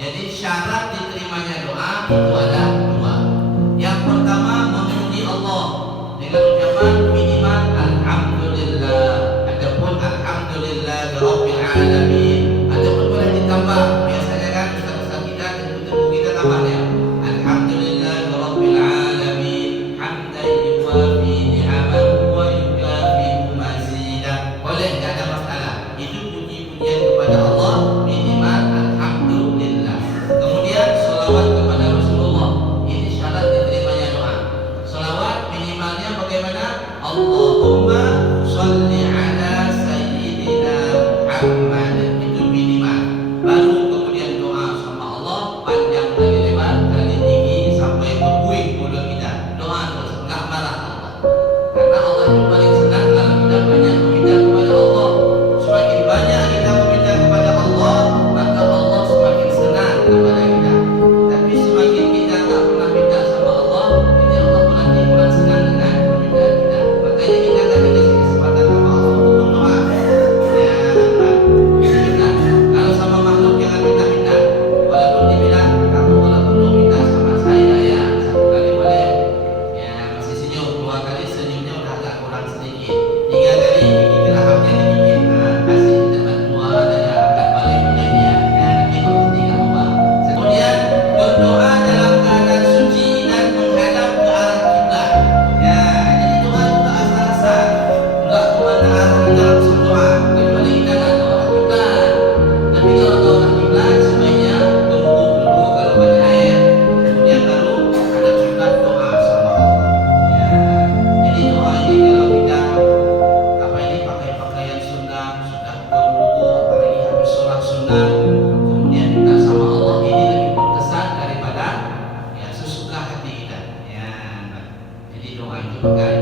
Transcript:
Jadi syarat diterimanya doa itu ada dua. Yang pertama memuji Allah dengan ucapan minimal alhamdulillah. Adapun alhamdulillah rabbil alamin. Adapun boleh ditambah. Biasanya kan ustaz-ustaz kita temu kita tambahnya alhamdulillah rabbil alamin hamdan yuwafi ni'amahu wa yukafi mazidah. Boleh, tidak ada masalah. Itu puji-pujian kepada Allah minimal alhamdulillah. Kemudian sholawat kepada Rasulullah. Ini syarat diterimanya doa. Sholawat minimalnya bagaimana? Allahumma sholli ala sayyidina Muhammad. Itu minimal. Baru kemudian doa sama Allah panjang kali lebar kali tinggi sampai berbuih mulut kita. Doa terus, enggak marah Allah. Karena Allah itu paling senang kalau kita banyak meminta kepada Allah. Semakin banyak kita meminta kepada Allah, maka Allah semakin senang kepada kita. Tapi semakin kita tak pernah minta sama Allah, ini Allah nanti kurang senang dengan permintaan kita. Makanya kita akan dikasih kesempatan sama Allah untuk berdoa. Ya, nah, kalau sama makhluk jangan minta-minta. Walaupun dibilang kamu kalau perlu minta sama saya ya satu kali boleh. Ya masih senyum, dua kali senyumnya udah agak kurang sedikit. Tiga kali gigi gerahapnya dikit. Nah, kasih kita bantuan ya angkat balik mulainya. Ya nanti kalau ketiga ubah. Kemudian berdoa dalam keadaan suci dan menghadap ke arah kiblat. Ya, jadi doa juga asal-asal. Enggak kemana di dalam berdoa. Kecuali kita nggak tahu arah kiblat. Tapi kalau tahu arah kiblat sebaiknya berwudu dulu kalau banyak air. Kemudian baru hadap kiblat doa sama Allah. Ya, jadi doa ini kalau kita pakai pakaian sunnah sudah berwudu apalagi habis sholat sunnah kemudian minta sama Allah ini lebih berkesan daripada ya sesuka hati kita. Ya, jadi doa itu pakai